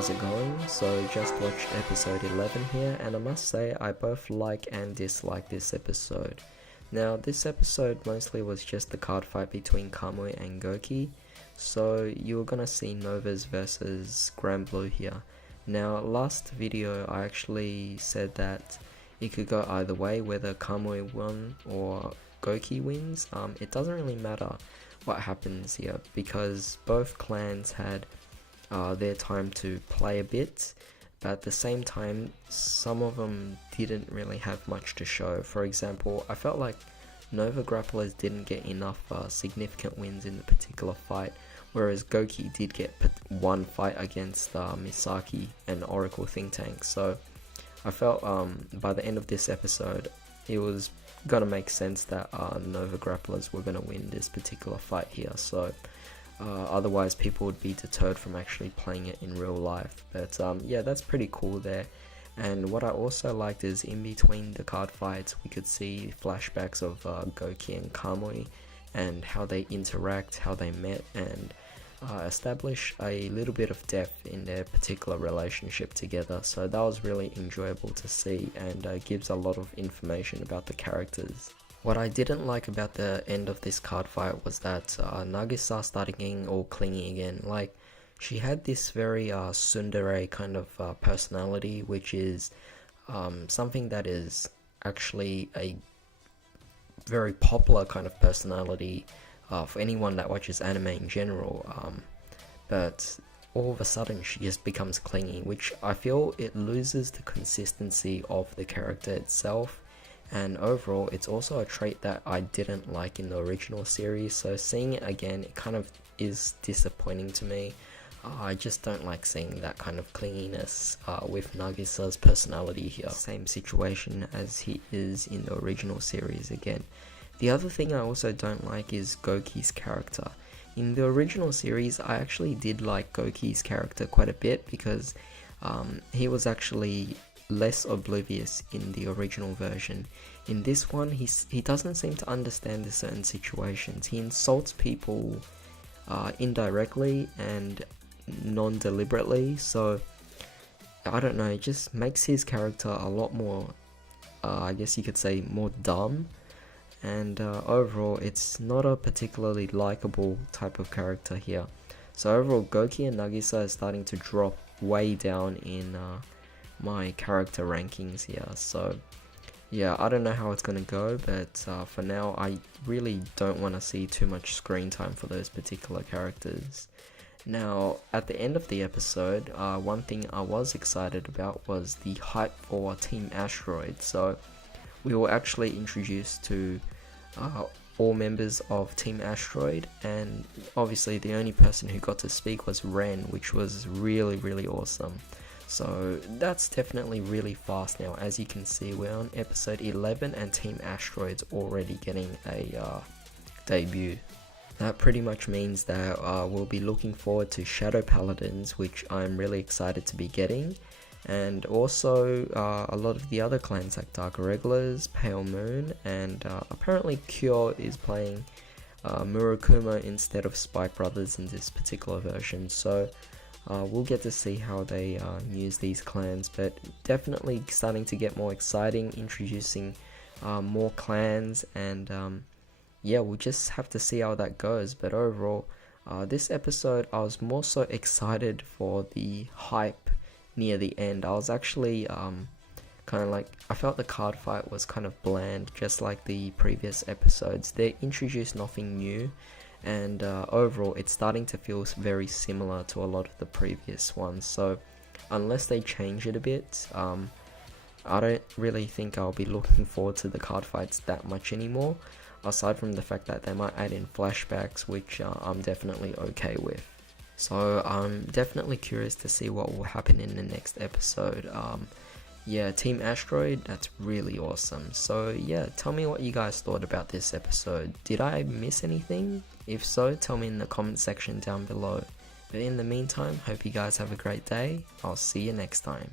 how's it going? So just watched episode 11 here, and I must say I both like and dislike this episode. Now this episode mostly was just the card fight between Kamui and Gouki, so you're gonna see Novas versus Granblue here. Now last video I actually said that it could go either way, whether Kamui won or Gouki wins. It doesn't really matter what happens here because both clans had their time to play a bit, but at the same time some of them didn't really have much to show. For example, I felt like Nova Grapplers didn't get enough significant wins in the particular fight, whereas Gouki did get one fight against Misaki and Oracle Think Tank. So I felt by the end of this episode it was gonna make sense that Nova Grapplers were gonna win this particular fight here, so otherwise people would be deterred from actually playing it in real life. But yeah, that's pretty cool there. And what I also liked is in between the card fights we could see flashbacks of Gouki and Kamui and how they interact, how they met, and establish a little bit of depth in their particular relationship together. So that was really enjoyable to see, and gives a lot of information about the characters. What I didn't like about the end of this card fight was that Nagisa started getting all clingy again. Like, she had this very tsundere kind of personality, which is something that is actually a very popular kind of personality for anyone that watches anime in general, but all of a sudden she just becomes clingy, which I feel it loses the consistency of the character itself, and overall it's also a trait that I didn't like in the original series, so seeing it again, it kind of is disappointing to me. I just don't like seeing that kind of clinginess with Nagisa's personality here. Same situation as he is in the original series again. The other thing I also don't like is Gouki's character. In the original series, I actually did like Gouki's character quite a bit because he was actually less oblivious in the original version. In this one, he doesn't seem to understand the certain situations. He insults people indirectly and non-deliberately, so I don't know, it just makes his character a lot more, I guess you could say, more dumb. And overall it's not a particularly likable type of character here. So overall Gouki and Nagisa is starting to drop way down in my character rankings here. So yeah, I don't know how it's gonna go, but for now I really don't want to see too much screen time for those particular characters. Now at the end of the episode, one thing I was excited about was the hype for Team Asteroid. So we were actually introduced to all members of Team Asteroid, and obviously the only person who got to speak was Ren, which was really awesome. So that's definitely really fast now. As you can see, we're on episode 11 and Team Asteroid's already getting a debut. That pretty much means that we'll be looking forward to Shadow Paladins, which I'm really excited to be getting. And also a lot of the other clans like Dark Irregulars, Pale Moon, and apparently Cure is playing Murukuma instead of Spike Brothers in this particular version. So we'll get to see how they use these clans, but definitely starting to get more exciting, introducing more clans, and yeah, we'll just have to see how that goes. But overall, this episode I was more so excited for the hype near the end. I was actually kind of like, I felt the card fight was kind of bland, just like the previous episodes. They introduced nothing new, and overall it's starting to feel very similar to a lot of the previous ones. So unless they change it a bit, I don't really think I'll be looking forward to the card fights that much anymore, aside from the fact that they might add in flashbacks, which I'm definitely okay with. So I'm definitely curious to see what will happen in the next episode. Yeah, Team Asteroid, that's really awesome. So yeah, tell me what you guys thought about this episode. Did I miss anything? If so, tell me in the comment section down below. But in the meantime, hope you guys have a great day. I'll see you next time.